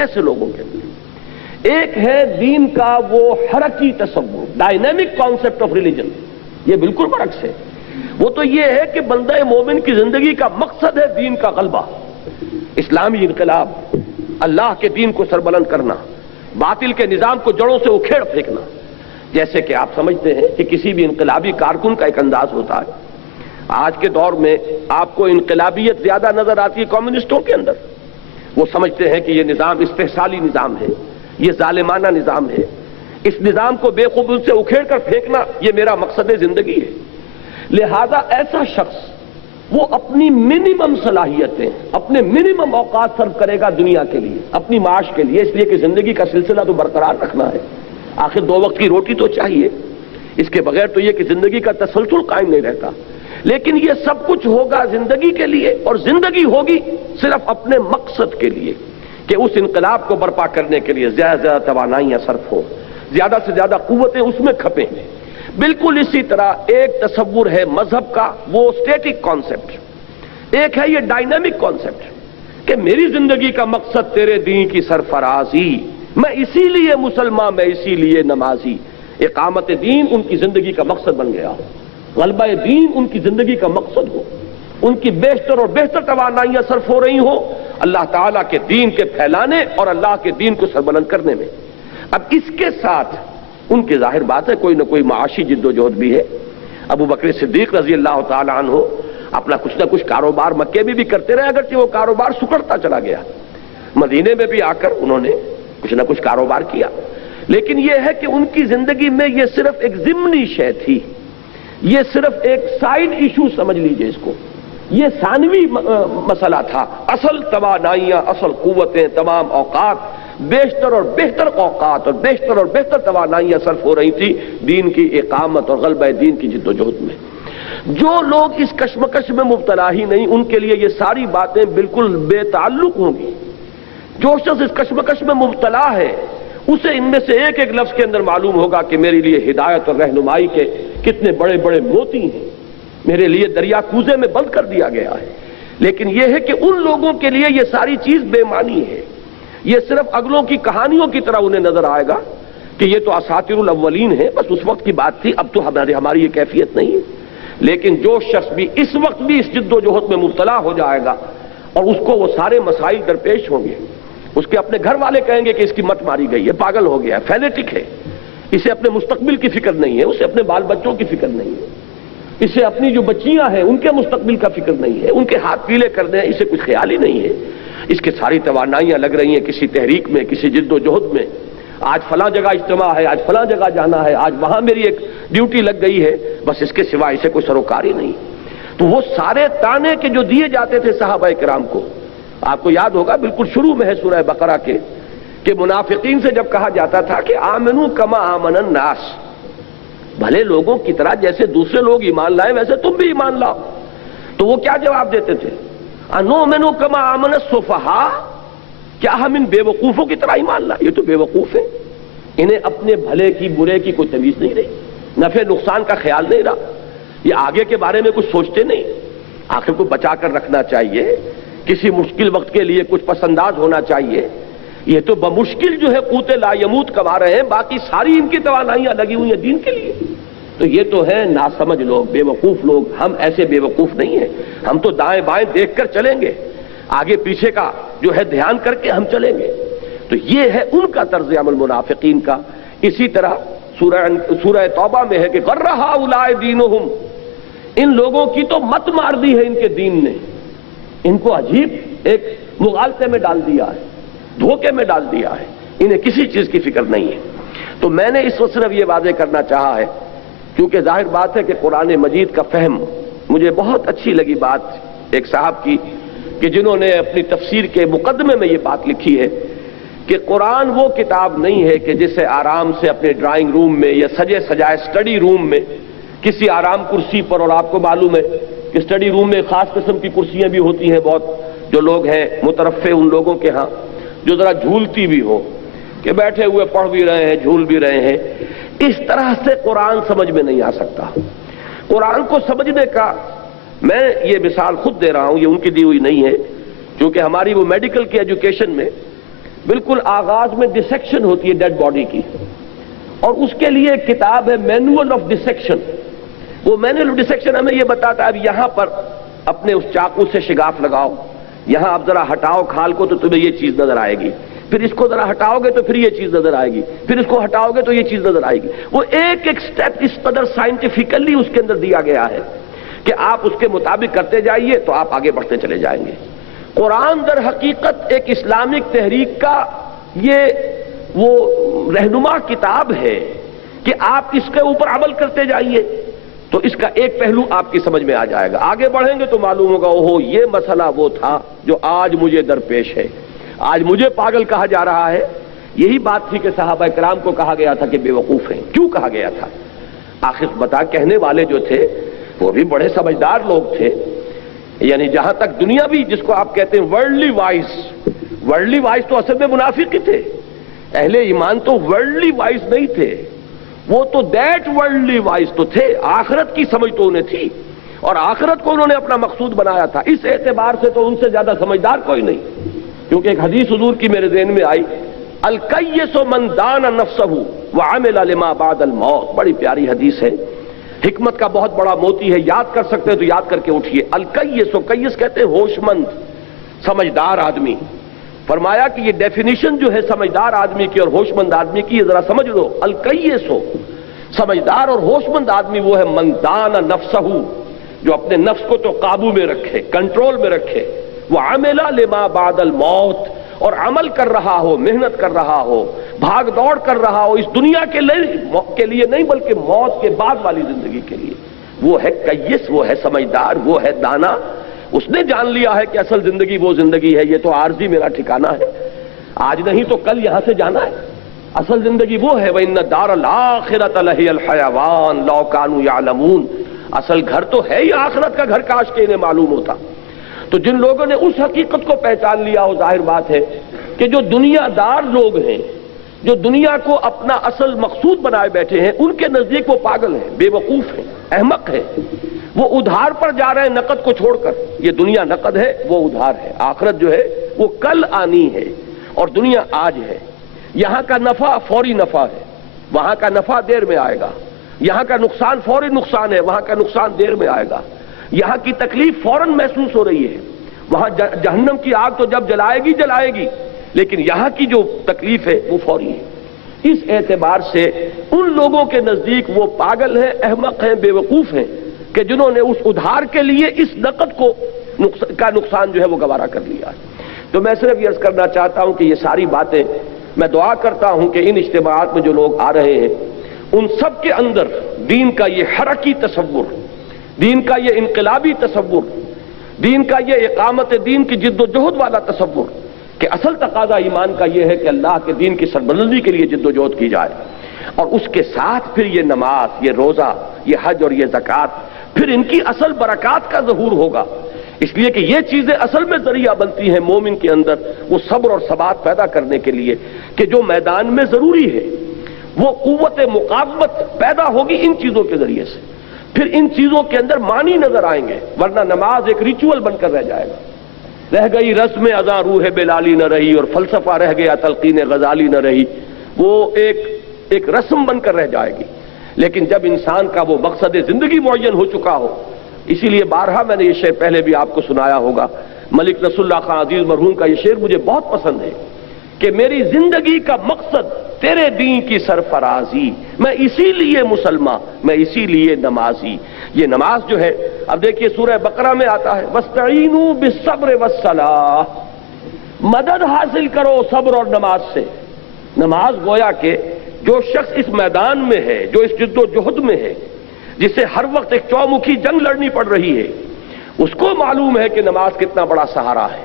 ایسے لوگوں کے لیے ایک ہے دین کا وہ حرکی تصور، ڈائنامک کانسیپٹ آف ریلیجن، یہ بالکل برعکس ہے۔ وہ تو یہ ہے کہ بندہ مومن کی زندگی کا مقصد ہے دین کا غلبہ، اسلامی انقلاب، اللہ کے دین کو سربلند کرنا، باطل کے نظام کو جڑوں سے اکھیڑ پھینکنا۔ جیسے کہ آپ سمجھتے ہیں کہ کسی بھی انقلابی کارکن کا ایک انداز ہوتا ہے۔ آج کے دور میں آپ کو انقلابیت زیادہ نظر آتی ہے کمیونسٹوں کے اندر۔ وہ سمجھتے ہیں کہ یہ نظام استحصالی نظام ہے، یہ ظالمانہ نظام ہے، اس نظام کو بے قبول سے اکھیڑ کر پھینکنا یہ میرا مقصد زندگی ہے۔ لہذا ایسا شخص وہ اپنی منیمم صلاحیتیں، اپنے منیمم اوقات صرف کرے گا دنیا کے لیے، اپنی معاش کے لیے، اس لیے کہ زندگی کا سلسلہ تو برقرار رکھنا ہے، آخر 2 وقت کی روٹی تو چاہیے، اس کے بغیر تو یہ کہ زندگی کا تسلسل قائم نہیں رہتا۔ لیکن یہ سب کچھ ہوگا زندگی کے لیے، اور زندگی ہوگی صرف اپنے مقصد کے لیے کہ اس انقلاب کو برپا کرنے کے لیے زیادہ سے زیادہ توانائیاں صرف ہو، زیادہ سے زیادہ قوتیں اس میں کھپیں۔ بالکل اسی طرح ایک تصور ہے مذہب کا، وہ اسٹیٹک کانسیپٹ، ایک ہے یہ ڈائنامک کانسیپٹ کہ میری زندگی کا مقصد تیرے دین کی سرفرازی، میں اسی لیے مسلمان، میں اسی لیے نمازی۔ اقامت دین ان کی زندگی کا مقصد بن گیا ہو، غلبہ دین ان کی زندگی کا مقصد ہو، ان کی بیشتر اور بہتر توانائیاں صرف ہو رہی ہوں اللہ تعالیٰ کے دین کے پھیلانے اور اللہ کے دین کو سربلند کرنے میں۔ اب اس کے ساتھ ان کی ظاہر بات ہے کوئی نہ کوئی معاشی جد و جہد بھی ہے۔ ابو بکر صدیق رضی اللہ تعالی عنہ اپنا کچھ نہ کچھ کاروبار مکے میں بھی کرتے رہے، اگرچہ وہ کاروبار سکڑتا چلا گیا، مدینے میں بھی آ کر انہوں نے کچھ نہ کچھ کاروبار کیا، لیکن یہ ہے کہ ان کی زندگی میں یہ صرف ایک ضمنی شے تھی، یہ صرف ایک سائیڈ ایشو سمجھ لیجئے اس کو، یہ ثانوی مسئلہ تھا۔ اصل توانائیاں، اصل قوتیں، تمام اوقات، بیشتر اور بہتر اوقات اور بیشتر اور بہتر توانائیاں صرف ہو رہی تھی دین کی اقامت اور غلبہ دین کی جد و جہد میں۔ جو لوگ اس کشمکش میں مبتلا ہی نہیں، ان کے لیے یہ ساری باتیں بالکل بے تعلق ہوں گی۔ جو شخص اس کشمکش میں مبتلا ہے اسے ان میں سے ایک ایک لفظ کے اندر معلوم ہوگا کہ میرے لیے ہدایت اور رہنمائی کے کتنے بڑے بڑے موتی ہیں، میرے لیے دریا کوزے میں بند کر دیا گیا ہے۔ لیکن یہ ہے کہ ان لوگوں کے لیے یہ ساری چیز بے معنی ہے، یہ صرف اگلوں کی کہانیوں کی طرح انہیں نظر آئے گا کہ یہ تو اساطیر الاولین ہے، بس اس وقت کی بات تھی، اب تو ہماری یہ کیفیت نہیں ہے۔ لیکن جو شخص بھی اس وقت بھی اس جد و جہد میں مبتلا ہو جائے گا اور اس کو وہ سارے مسائل درپیش ہوں گے، اس کے اپنے گھر والے کہیں گے کہ اس کی مت ماری گئی ہے، پاگل ہو گیا ہے، فینیٹک ہے، اسے اپنے مستقبل کی فکر نہیں ہے، اسے اپنے بال بچوں کی فکر نہیں ہے، اسے اپنی جو بچیاں ہیں ان کے مستقبل کا فکر نہیں ہے، ان کے ہاتھ پیلے کر دیں اسے کچھ خیال ہی نہیں ہے۔ اس کے ساری توانائیاں لگ رہی ہیں کسی تحریک میں، کسی جد و جہد میں، آج فلاں جگہ اجتماع ہے، آج فلاں جگہ جانا ہے، آج وہاں میری ایک ڈیوٹی لگ گئی ہے، بس اس کے سوا اسے کوئی سروکار ہی نہیں۔ تو وہ سارے تانے کے جو دیے جاتے تھے صحابہ کرام کو، آپ کو یاد ہوگا بالکل شروع میں ہے سورہ بقرہ کے کہ منافقین سے جب کہا جاتا تھا کہ آمنو کما آمن الناس، بھلے لوگوں کی طرح جیسے دوسرے لوگ ایمان لائیں ویسے تم بھی ایمان لاؤ، تو وہ کیا جواب دیتے تھے؟ انؤمنو کما آمن السفہاء، کیا ہم ان بے وقوفوں کی طرح ایمان لائیں؟ یہ تو بے وقوف ہیں، انہیں اپنے بھلے کی برے کی کوئی تمیز نہیں رہی، نفع نقصان کا خیال نہیں رہا، یہ آگے کے بارے میں کچھ سوچتے نہیں، آخر کو بچا کر رکھنا چاہیے، کسی مشکل وقت کے لیے کچھ پسنداز ہونا چاہیے۔ یہ تو بمشکل جو ہے قوت لا یموت کما رہے ہیں، باقی ساری ان کی توانائیاں لگی ہوئی ہیں دین کے لیے۔ تو یہ تو ہے ناسمجھ لوگ، بے وقوف لوگ۔ ہم ایسے بے وقوف نہیں ہیں، ہم تو دائیں بائیں دیکھ کر چلیں گے، آگے پیچھے کا جو ہے دھیان کر کے ہم چلیں گے۔ تو یہ ہے ان کا طرز عمل منافقین کا۔ اسی طرح سورہ توبہ میں ہے کہ غر ہؤلاء دینہم، ان لوگوں کی تو مت مار دی ہے ان کے دین نے، ان کو عجیب ایک مغالطے میں ڈال دیا ہے، دھوکے میں ڈال دیا ہے، انہیں کسی چیز کی فکر نہیں ہے۔ تو میں نے اس وقت صرف یہ واضح کرنا چاہا ہے، کیونکہ ظاہر بات ہے کہ قرآن مجید کا فہم، مجھے بہت اچھی لگی بات ایک صاحب کی کہ جنہوں نے اپنی تفسیر کے مقدمے میں یہ بات لکھی ہے کہ قرآن وہ کتاب نہیں ہے کہ جسے آرام سے اپنے ڈرائنگ روم میں یا سجے سجائے اسٹڈی روم میں کسی آرام کرسی پر، اور آپ کو معلوم ہے کہ اسٹڈی روم میں خاص قسم کی کرسیاں بھی ہوتی ہیں، بہت جو لوگ ہیں مترفع ان لوگوں کے ہاں جو ذرا جھولتی بھی ہو کہ بیٹھے ہوئے پڑھ بھی رہے ہیں، جھول بھی رہے ہیں، اس طرح سے قرآن سمجھ میں نہیں آ سکتا۔ قرآن کو سمجھنے کا میں یہ مثال خود دے رہا ہوں، یہ ان کی دی ہوئی نہیں ہے، کیونکہ ہماری وہ میڈیکل کی ایجوکیشن میں بالکل آغاز میں ڈسیکشن ہوتی ہے ڈیڈ باڈی کی، اور اس کے لیے ایک کتاب ہے مینول آف ڈسیکشن. وہ مینول آف ڈسیکشن ہمیں یہ بتاتا ہے اب یہاں پر اپنے اس چاقو سے شگاف لگاؤ، یہاں اب ذرا ہٹاؤ کھال کو تو تمہیں یہ چیز نظر آئے گی، پھر اس کو ذرا ہٹاؤ گے تو پھر یہ چیز نظر آئے گی، پھر اس کو ہٹاؤ گے تو یہ چیز نظر آئے گی. وہ ایک ایک سٹیپ اس قدر سائنٹیفیکلی اس کے اندر دیا گیا ہے کہ آپ اس کے مطابق کرتے جائیے تو آپ آگے بڑھتے چلے جائیں گے. قرآن در حقیقت ایک اسلامک تحریک کا یہ وہ رہنما کتاب ہے کہ آپ اس کے اوپر عمل کرتے جائیے تو اس کا ایک پہلو آپ کی سمجھ میں آ جائے گا. آگے بڑھیں گے تو معلوم ہوگا اوہو یہ مسئلہ وہ تھا جو آج مجھے درپیش ہے، آج مجھے پاگل کہا جا رہا ہے. یہی بات تھی کہ صحابہ کرام کو کہا گیا تھا کہ بے وقوف ہیں. کیوں کہا گیا تھا؟ آخر بتا کہنے والے جو تھے وہ بھی بڑے سمجھدار لوگ تھے. یعنی جہاں تک دنیا بھی جس کو آپ کہتے ہیں ورلڈلی وائز تو اصل میں منافق ہی تھے. اہل ایمان تو ورلڈلی وائز نہیں تھے، وہ تو دیٹ ورلڈلی وائز تو تھے، آخرت کی سمجھ تو انہیں تھی اور آخرت کو انہوں نے اپنا مقصود بنایا تھا. اس اعتبار سے تو ان سے زیادہ سمجھدار کوئی نہیں. کیونکہ ایک حدیث حضور کی میرے ذہن میں آئی، الکیس من دان نفسہ وعمل لما بعد الموت. بڑی پیاری حدیث ہے، حکمت کا بہت بڑا موتی ہے. یاد کر سکتے ہیں تو یاد کر کے اٹھیے. الکیس، کیس کہتے ہیں ہوش مند سمجھدار آدمی. فرمایا کہ یہ ڈیفینیشن جو ہے سمجھدار آدمی کی اور ہوش مند آدمی کی، یہ ذرا سمجھ لو. الکیس سمجھدار اور ہوش مند آدمی وہ ہے من دان نفسہ، جو اپنے نفس کو تو قابو میں رکھے، کنٹرول میں رکھے. وعمل لما بعد الموت، اور عمل کر رہا ہو، محنت کر رہا ہو، بھاگ دوڑ کر رہا ہو اس دنیا کے لیے نہیں بلکہ موت کے بعد والی زندگی کے لیے. وہ ہے کیس، وہ ہے سمجھدار، وہ ہے دانا. اس نے جان لیا ہے کہ اصل زندگی وہ زندگی ہے، یہ تو عارضی میرا ٹھکانہ ہے، آج نہیں تو کل یہاں سے جانا ہے. اصل زندگی وہ ہے وَإِنَّ الدَّارَ الْآخِرَةَ لَهِيَ الْحَيَوَانُ لَوْ كَانُوا يَعْلَمُونَ. اصل گھر تو ہے ہی آخرت کا گھر، کاش کہ انہیں معلوم ہوتا. تو جن لوگوں نے اس حقیقت کو پہچان لیا ہو، ظاہر بات ہے کہ جو دنیا دار لوگ ہیں، جو دنیا کو اپنا اصل مقصود بنائے بیٹھے ہیں، ان کے نزدیک وہ پاگل ہیں، بے وقوف ہیں، احمق ہیں. وہ ادھار پر جا رہے ہیں نقد کو چھوڑ کر. یہ دنیا نقد ہے، وہ ادھار ہے. آخرت جو ہے وہ کل آنی ہے اور دنیا آج ہے. یہاں کا نفع فوری نفع ہے، وہاں کا نفع دیر میں آئے گا. یہاں کا نقصان فوری نقصان ہے، وہاں کا نقصان دیر میں آئے گا. یہاں کی تکلیف فوراً محسوس ہو رہی ہے، وہاں جہنم کی آگ تو جب جلائے گی، لیکن یہاں کی جو تکلیف ہے وہ فوری ہے. اس اعتبار سے ان لوگوں کے نزدیک وہ پاگل ہیں، احمق ہیں، بے وقوف ہیں کہ جنہوں نے اس ادھار کے لیے اس نقد کو کا نقصان جو ہے وہ گوارا کر لیا. تو میں صرف یہ عرض کرنا چاہتا ہوں کہ یہ ساری باتیں میں دعا کرتا ہوں کہ ان اجتماعات میں جو لوگ آ رہے ہیں ان سب کے اندر دین کا یہ حرکی تصور، دین کا یہ انقلابی تصور، دین کا یہ اقامت دین کی جد و جہد والا تصور کہ اصل تقاضا ایمان کا یہ ہے کہ اللہ کے دین کی سربلندی کے لیے جد و جہد کی جائے، اور اس کے ساتھ پھر یہ نماز، یہ روزہ، یہ حج اور یہ زکوٰۃ، پھر ان کی اصل برکات کا ظہور ہوگا. اس لیے کہ یہ چیزیں اصل میں ذریعہ بنتی ہیں مومن کے اندر وہ صبر اور ثبات پیدا کرنے کے لیے کہ جو میدان میں ضروری ہے وہ قوت مقاومت پیدا ہوگی ان چیزوں کے ذریعے سے. پھر ان چیزوں کے اندر معنی نظر آئیں گے، ورنہ نماز ایک ریچول بن کر رہ جائے گا. رہ گئی رسم اذاں روح بلالی نہ رہی، اور فلسفہ رہ گیا تلقین غزالی نہ رہی. وہ ایک رسم بن کر رہ جائے گی. لیکن جب انسان کا وہ مقصد زندگی معین ہو چکا ہو، اسی لیے بارہا میں نے یہ شعر پہلے بھی آپ کو سنایا ہوگا، ملک رسول اللہ خان عزیز مرحوم کا یہ شعر مجھے بہت پسند ہے کہ میری زندگی کا مقصد تیرے دین کی سرفرازی، میں اسی لیے مسلمان، میں اسی لیے نمازی. یہ نماز جو ہے اب دیکھیے سورہ بقرہ میں آتا ہے وَاسْتَعِینُوا بِالصَّبْرِ وَالصَّلَاةِ، مدد حاصل کرو صبر اور نماز سے. نماز گویا کہ جو شخص اس میدان میں ہے، جو اس جد و جہد میں ہے، جسے ہر وقت ایک چومکھی جنگ لڑنی پڑ رہی ہے، اس کو معلوم ہے کہ نماز کتنا بڑا سہارا ہے،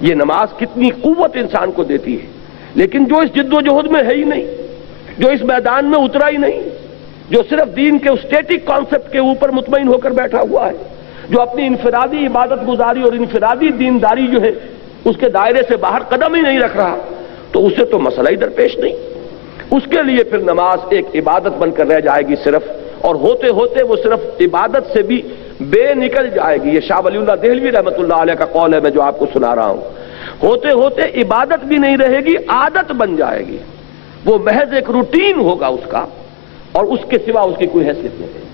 یہ نماز کتنی قوت انسان کو دیتی ہے. لیکن جو اس جد و جہد میں ہے ہی نہیں، جو اس میدان میں اترا ہی نہیں، جو صرف دین کے اسٹیٹک کانسیپٹ کے اوپر مطمئن ہو کر بیٹھا ہوا ہے، جو اپنی انفرادی عبادت گزاری اور انفرادی دینداری جو ہے اس کے دائرے سے باہر قدم ہی نہیں رکھ رہا، تو اسے تو مسئلہ ہی درپیش نہیں. اس کے لیے پھر نماز ایک عبادت بن کر رہ جائے گی صرف، اور ہوتے ہوتے وہ صرف عبادت سے بھی بے نکل جائے گی. یہ شاہ ولی اللہ دہلوی رحمۃ اللہ علیہ کا قول ہے، میں جو آپ کو سنا رہا ہوں. ہوتے ہوتے عبادت بھی نہیں رہے گی، عادت بن جائے گی، وہ محض ایک روٹین ہوگا اس کا، اور اس کے سوا اس کی کوئی حیثیت نہیں ہے۔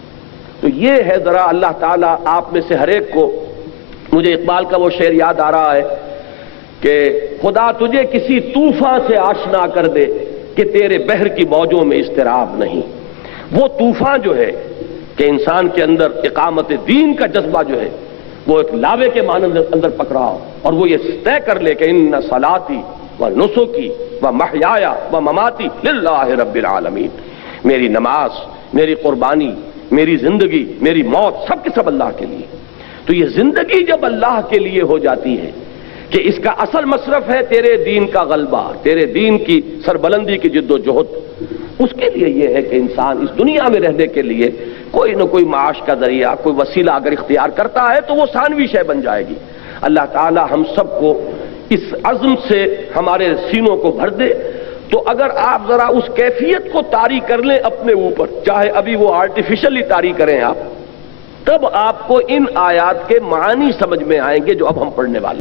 تو یہ ہے ذرا اللہ تعالیٰ آپ میں سے ہر ایک کو، مجھے اقبال کا وہ شعر یاد آ رہا ہے کہ خدا تجھے کسی طوفان سے آشنا کر دے کہ تیرے بحر کی موجوں میں اضطراب نہیں۔ وہ طوفان جو ہے کہ انسان کے اندر اقامت دین کا جذبہ جو ہے وہ ایک لاوے کے مانند اندر پکڑا ہو، اور وہ یہ طے کر لے کہ ان صلاتی و نسکی و محیایا و مماتی للہ رب العالمین، میری نماز، میری قربانی، میری زندگی، میری موت سب کے سب اللہ کے لیے۔ تو یہ زندگی جب اللہ کے لیے ہو جاتی ہے کہ اس کا اصل مصرف ہے تیرے دین کا غلبہ، تیرے دین کی سربلندی کی جد و جہد، اس کے لیے یہ ہے کہ انسان اس دنیا میں رہنے کے لیے کوئی نہ کوئی معاش کا ذریعہ، کوئی وسیلہ اگر اختیار کرتا ہے تو وہ ثانوی شے بن جائے گی۔ اللہ تعالی ہم سب کو اس عزم سے ہمارے سینوں کو بھر دے۔ تو اگر آپ ذرا اس کیفیت کو طاری کر لیں اپنے اوپر، چاہے ابھی وہ آرٹیفیشلی طاری کریں آپ، تب آپ کو ان آیات کے معانی سمجھ میں آئیں گے جو اب ہم پڑھنے والے ہیں۔